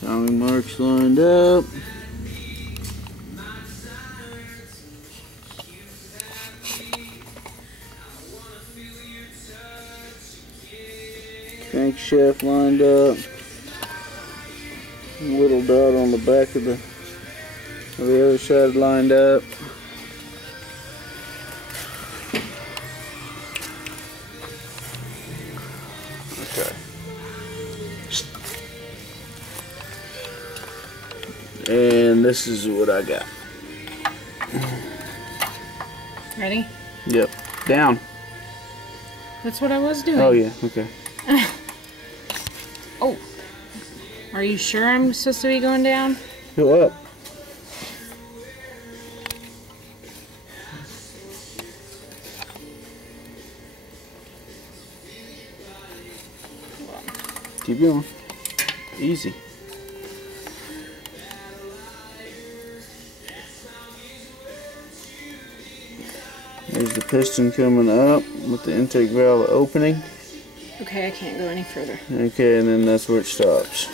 Timing marks lined up. Crankshaft lined up. Little dot on the back of the other side lined up. Okay. And this is what I got. Ready? Yep. Down. That's what I was doing. Oh yeah, okay. Oh. Are you sure I'm supposed to be going down? Go up. Keep going. Easy. There's the piston coming up with the intake valve opening. Okay, I can't go any further. Okay, and then that's where it stops.